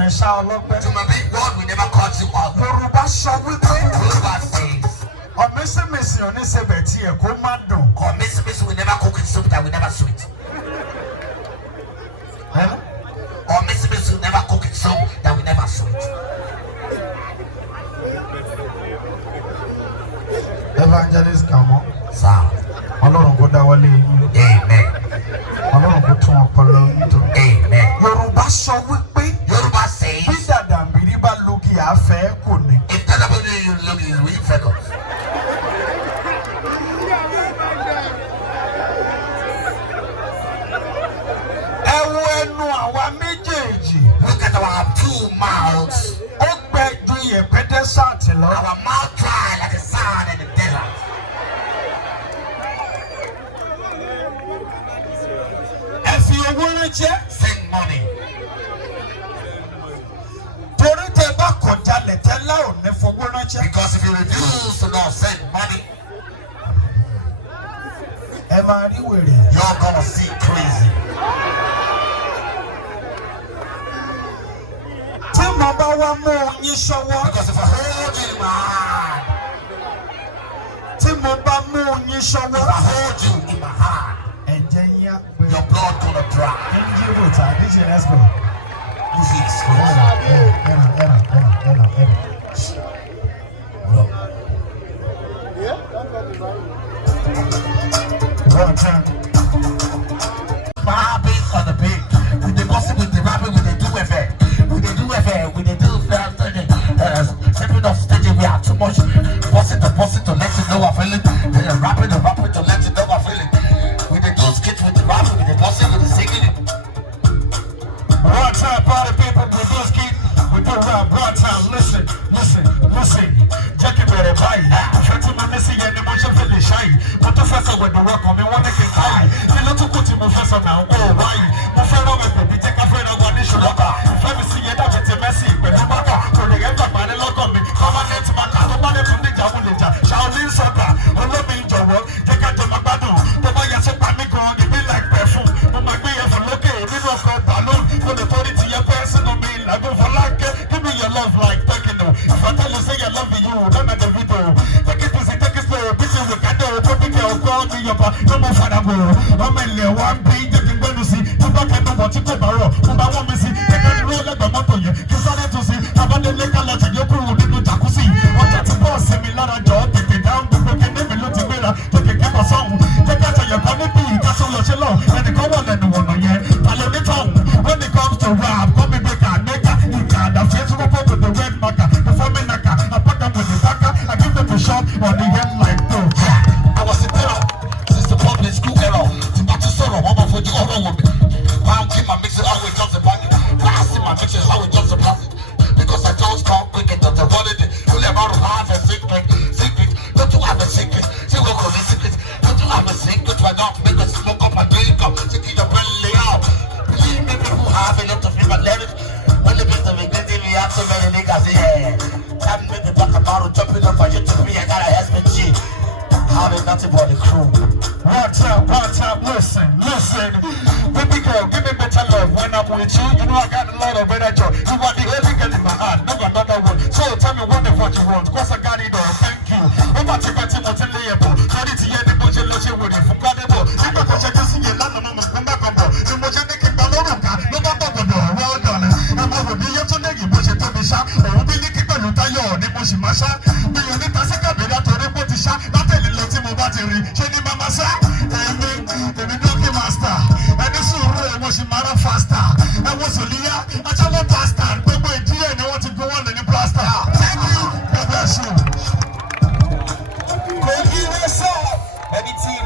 and shout lọ́pẹ́. To my big God, we never caught you up. Yorùbá sọ wípé. Yoruba says. Ọ̀mísìmísì oníṣẹ́bẹ̀ tí ẹ̀ kó má dùn. Or miss, we never cook it soup that we never sweet. Or miss, we never cook it soup that we never sweet. Evangelist Kamo. Sir. Ọlọ́run kó dáwọ́lé yín. Amen. Ọlọ́run kó tún ọpọlọ yín tó. Amen. Yorùbá sọ wípé. Yoruba says. Bí dàdàmbìrí bá lókè àfẹ́ kò ní. If that about you look is weak freckles. Ẹ wo ẹnu àwa méjèèjì. Look at our two mouths. Ó gbẹ ju iyẹ̀pẹ̀ dẹ́sàtì lọ. Our mouth dry like the sand in the desert. Ẹ fi owó ránṣẹ́. Send money. Torí tẹ bá kọjá lẹ̀tẹ́lá ò ní fowó ránṣẹ́. Because if you refuse to not send money, Ẹ máa rí wèrè. you're gonna see crazy. Tí mo bá wá mú oyin ṣọwọ́. Because if I hold you in my hand, Tí mo bá mú oyin if ṣọwọ́. I hold you in my hand, Ẹ̀jẹ̀ yín á gbé. your blood gonna dry. Ẹnjí rota díje let's go. You see this Ẹ̀rà crazy. ẹ̀rà. One time. Rapping on the beat. We dey gossip with the rapping, we dey do effect. We dey do effect, we dey do stepping off stage, we have too much. Bossing to let you know I feel it. Rapping to let you know I feel it. We dey do skits with the rapping, we dey bossing with the singing it. One time, party people, we do ski, we do rap. One time, listen. Jackie better buy. Try to miss it, and the motion for the shine. But the first with the work on me, one can carry. The little put him professor now, oh, why? My friend, we take a friend of one issue. If I see it, I'm a messy, but no matter. So they get back, man, look on me. Come on, let's make a money from the Jamuja. Shaolin Soccer, all of me, Joe, take out the Mabadu. The boy has a panic on, it be like perfume. But my way of looking, we don't go balloon. For the 40 to your personal meal, I go for like it. Give me your love like Tekino. If I tell you, say I love you, don't let the video. Take it easy, take it slow. Bitches with Kado, put your call to your pa. No more father go. I'm in there, one page, you can go to see. You back and know what you could borrow. Who I want me see. Take a roll like the motor, you started to see. How about the liquor lot and your crew, they do jacuzzi. What that's for similar job, take it down, to broken name, look at me, take it, keep a song. Take out your quality, that's all your low. And the cover and the one, yeah. Follow the tongue. When it comes to rap, come and make a nigga. You got the face with the red marker. The forming naka, I put them with the backer. I give them a shot on the head like no. I was in terror since the public school era. To back to sorrow, one for the other woman. I don't keep my mixes always just a packet. I see my mixes always just a packet. Because I just can't quick it, that's a holiday. Only about to have a secret. Don't you have a secret? See what call the secret. Don't you have a secret? Why not make us smoke up and drink up? Taking your belly out. Believe me, people have a lot of people let it. When the best of it, we have so many niggas here. Time me the back about jumping up for you to me. I got a husband G. How they nothing but the crew. One time, listen. Baby girl, give me better love when I'm with you. You know I got a lot of better joy. You are the only girl in my heart, never another one. So tell me what you want, cause I got it all, thank you. I'm about to get to label. Sorry to hear the budget lotion with it from Gladebo. I'm not going to see you, Lana Mama, come back on board. The motion they can Baloruka, no matter what, well done. I'm over the year to negi, but you told me, Sha, or be the keeper, Lutayo, the Moshi Masha. The only Tasaka, the Potisha, not telling Lotimo battery, Shady Mama Sa, the Midoki Master, and the Suru, Moshimara faster. I was Olia, I tell a pastor, but my dear, and I want to go on in the plaster. Thank you, God bless you. Go give us all. Anything,